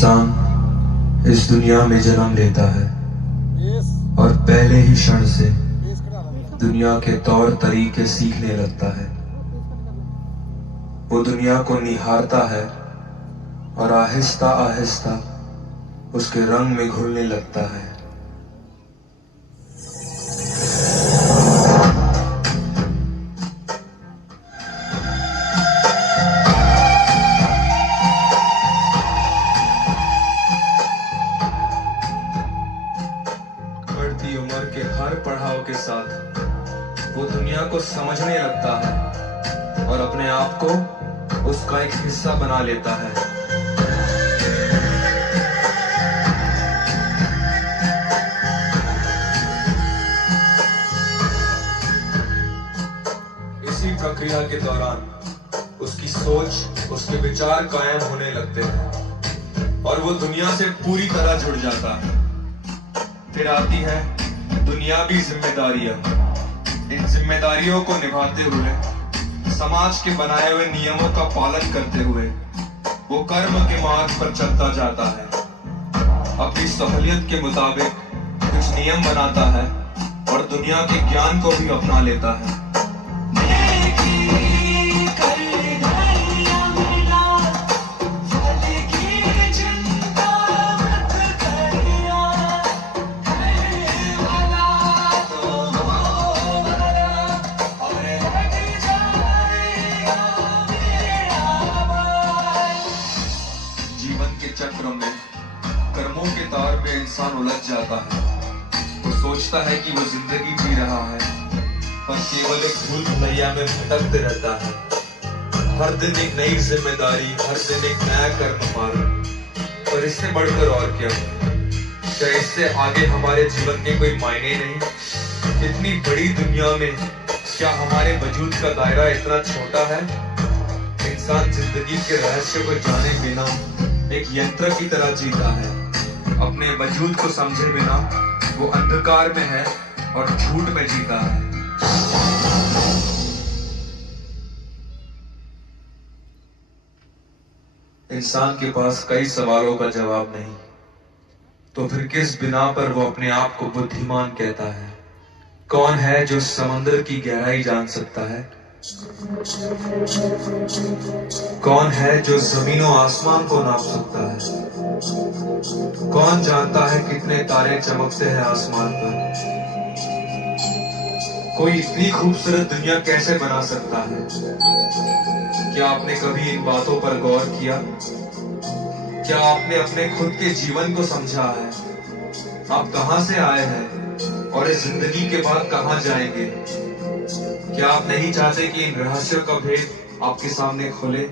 इंसान इस दुनिया में जन्म लेता है और पहले ही क्षण से दुनिया के तौर तरीके सीखने लगता है। वो दुनिया को निहारता है और आहिस्ता आहिस्ता उसके रंग में घुलने लगता है। बढ़ती उम्र के हर पड़ाव के साथ वो दुनिया को समझने लगता है और अपने आप को उसका एक हिस्सा बना लेता है। इसी प्रक्रिया के दौरान उसकी सोच, उसके विचार कायम होने लगते हैं और वो दुनिया से पूरी तरह जुड़ जाता है। फिर आती है दुनियावी जिम्मेदारियां। इन जिम्मेदारियों को निभाते हुए, समाज के बनाए हुए नियमों का पालन करते हुए वो कर्म के मार्ग पर चलता जाता है। अपनी सहूलियत के मुताबिक कुछ नियम बनाता है और दुनिया के ज्ञान को भी अपना लेता है। जीवन के चक्र में, कर्मों के तार में इंसान उलझ जाता है। वो सोचता है कि वो जिंदगी जी रहा है, पर केवल एक भूल भुलैया में भटकते रहता है। हर दिन एक नई जिम्मेदारी, हर दिन एक नया कर्म मार्ग। पर इससे बढ़कर और क्या इससे आगे हमारे जीवन के कोई मायने नहीं? इतनी बड़ी दुनिया में क्या हमारे वजूद का दायरा इतना छोटा है? इंसान जिंदगी के रहस्य को जाने बिना एक यंत्र की तरह जीता है। अपने वजूद को समझे बिना वो अंधकार में है और झूठ में जीता है। इंसान के पास कई सवालों का जवाब नहीं, तो फिर किस बिना पर वो अपने आप को बुद्धिमान कहता है? कौन है जो समंदर की गहराई जान सकता है? कौन है जो जमीनों आसमान को नाप सकता है? कौन जानता है कितने तारे चमकते हैं आसमान पर? कोई इतनी खूबसूरत दुनिया कैसे बना सकता है? क्या आपने कभी इन बातों पर गौर किया? क्या आपने अपने खुद के जीवन को समझा है? आप कहां से आए हैं और इस जिंदगी के बाद कहां जाएंगे? क्या आप नहीं चाहते कि इन रहस्यों का भेद आपके सामने खुले?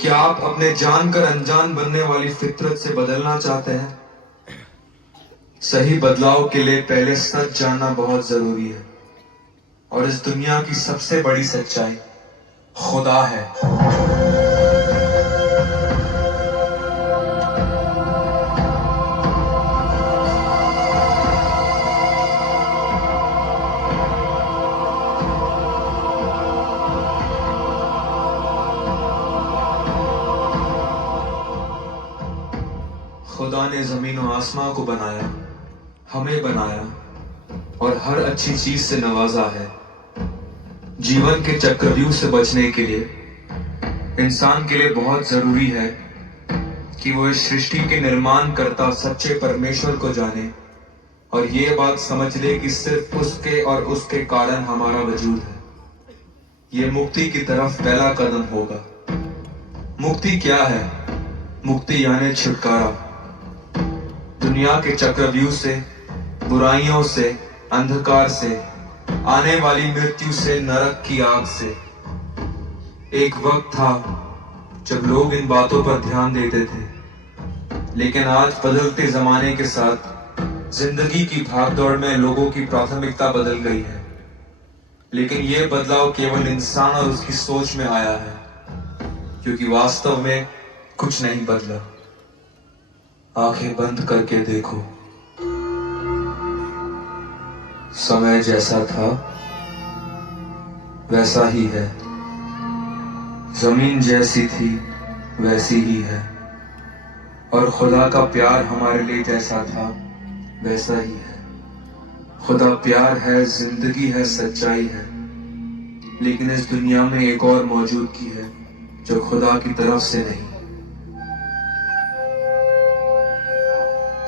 क्या आप अपने जानकर अनजान बनने वाली फितरत से बदलना चाहते हैं? सही बदलाव के लिए पहले सच जानना बहुत जरूरी है, और इस दुनिया की सबसे बड़ी सच्चाई खुदा है। खुदा ने जमीन और आसमां को बनाया, हमें बनाया और हर अच्छी चीज से नवाजा है। जीवन के चक्रव्यूह से बचने के लिए इंसान के लिए बहुत जरूरी है कि वो इस सृष्टि के निर्माण करता सच्चे परमेश्वर को जाने और ये बात समझ ले कि सिर्फ उसके और उसके कारण हमारा वजूद है। ये मुक्ति की तरफ पहला कदम होगा। मुक्ति क्या है? मुक्ति यानी छुटकारा दुनिया के चक्रव्यूह से, बुराइयों से, अंधकार से, आने वाली मृत्यु से, नरक की आग से। एक वक्त था जब लोग इन बातों पर ध्यान देते थे, लेकिन आज बदलते जमाने के साथ जिंदगी की भागदौड़ में लोगों की प्राथमिकता बदल गई है। लेकिन यह बदलाव केवल इंसान और उसकी सोच में आया है, क्योंकि वास्तव में कुछ नहीं बदला। आंखें बंद करके देखो, समय जैसा था वैसा ही है। जमीन जैसी थी वैसी ही है। और खुदा का प्यार हमारे लिए जैसा था वैसा ही है। खुदा प्यार है, जिंदगी है, सच्चाई है। लेकिन इस दुनिया में एक और मौजूदगी है जो खुदा की तरफ से नहीं,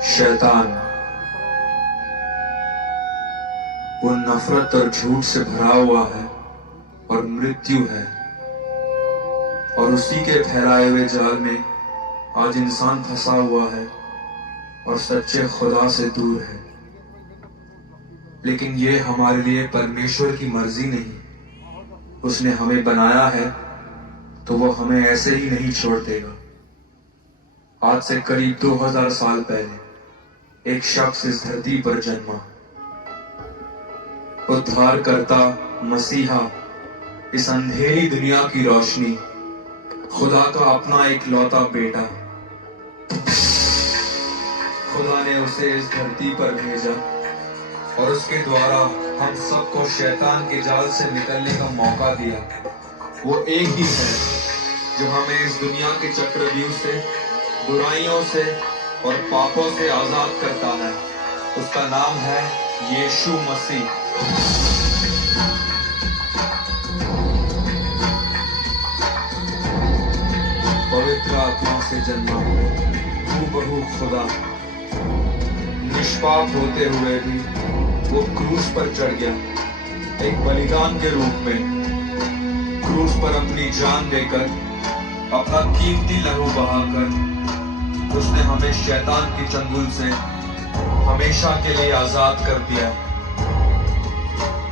शैतान। वो नफरत और झूठ से भरा हुआ है और मृत्यु है, और उसी के फैलाए हुए जाल में आज इंसान फंसा हुआ है और सच्चे खुदा से दूर है। लेकिन ये हमारे लिए परमेश्वर की मर्जी नहीं। उसने हमें बनाया है तो वो हमें ऐसे ही नहीं छोड़ देगा। आज से करीब 2000 साल पहले एक शख्स इस धरती पर जन्मा, उद्धारकर्ता मसीहा, इस अंधेरी दुनिया की रोशनी, खुदा का अपना इकलौता बेटा। खुदा ने उसे इस धरती पर भेजा और उसके द्वारा हम सबको शैतान के जाल से निकलने का मौका दिया। वो एक ही है जो हमें इस दुनिया के चक्रव्यूह से, बुराइयों से और पापों से आजाद करता है। उसका नाम है यीशु मसीह। पवित्र आत्मा से जन्मा, हूबहू खुदा, निष्पाप होते हुए भी वो क्रूस पर चढ़ गया, एक बलिदान के रूप में। क्रूस पर अपनी जान देकर, अपना कीमती लहू बहाकर उसने हमें शैतान के चंगुल से हमेशा के लिए आजाद कर दिया।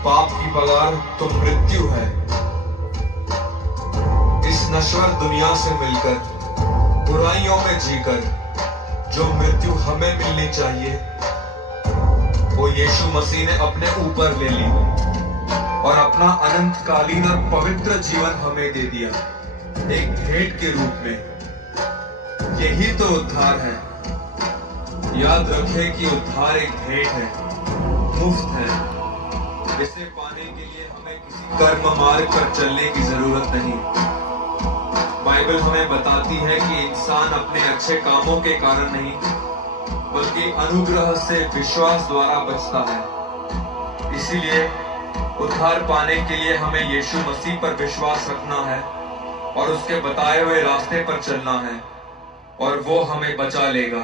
पाप की पगार तो मृत्यु है। इस नश्वर दुनिया से मिलकर, बुराइयों में जीकर जो मृत्यु हमें मिलनी चाहिए, वो यीशु मसीह ने अपने ऊपर ले ली और अपना अनंतकालीन और पवित्र जीवन हमें दे दिया, एक भेंट के रूप में। यही तो उद्धार है। याद रखें कि उद्धार एक भेंट है, मुफ्त है। इसे पाने के लिए हमें किसी कर्म मार्ग पर चलने की जरूरत नहीं। बाइबल हमें बताती है कि इंसान अपने अच्छे कामों के कारण नहीं, बल्कि अनुग्रह से विश्वास द्वारा बचता है। इसीलिए उद्धार पाने के लिए हमें यीशु मसीह पर विश्वास रखना है और उसके बताए हुए रास्ते पर चलना है, और वो हमें बचा लेगा।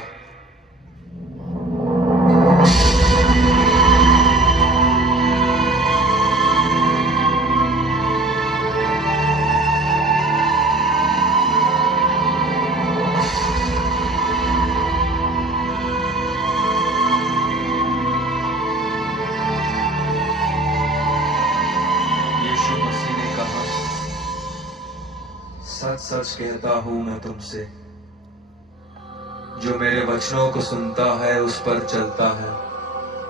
यीशु मसीह ने कहा, सच सच कहता हूं मैं तुमसे, जो मेरे वचनों को सुनता है, उस पर चलता है,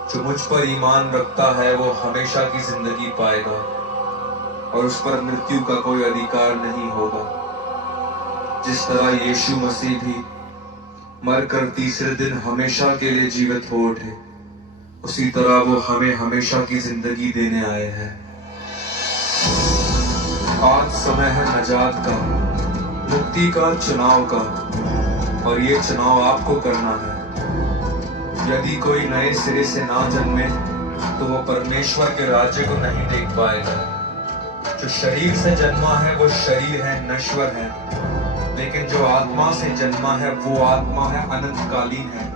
जो मुझ पर ईमान रखता है, वो हमेशा की जिंदगी पाएगा और उस पर मृत्यु का कोई अधिकार नहीं होगा। जिस तरह यीशु मसीह भी मरकर तीसरे दिन हमेशा के लिए जीवित हो उठे, उसी तरह वो हमें हमेशा की जिंदगी देने आए हैं। आज समय है नजात का, मुक्ति का, चुनाव का, और ये चुनाव आपको करना है। यदि कोई नए सिरे से ना जन्मे तो वो परमेश्वर के राज्य को नहीं देख पाएगा। जो शरीर से जन्मा है वो शरीर है, नश्वर है, लेकिन जो आत्मा से जन्मा है वो आत्मा है, अनंतकालीन है।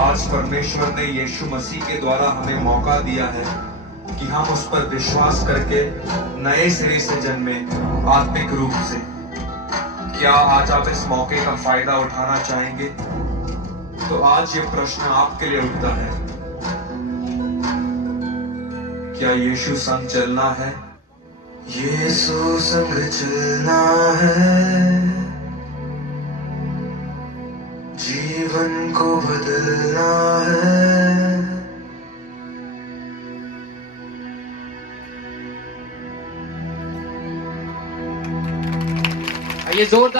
आज परमेश्वर ने यीशु मसीह के द्वारा हमें मौका दिया है कि हम उस पर विश्वास करके नए सिरे से जन्मे, आत्मिक रूप से। क्या आज आप इस मौके का फायदा उठाना चाहेंगे? तो आज ये प्रश्न आपके लिए उठता है, क्या यीशु संग चलना है? यीशु संग चलना है, जीवन को बदलना है। ये जोरदार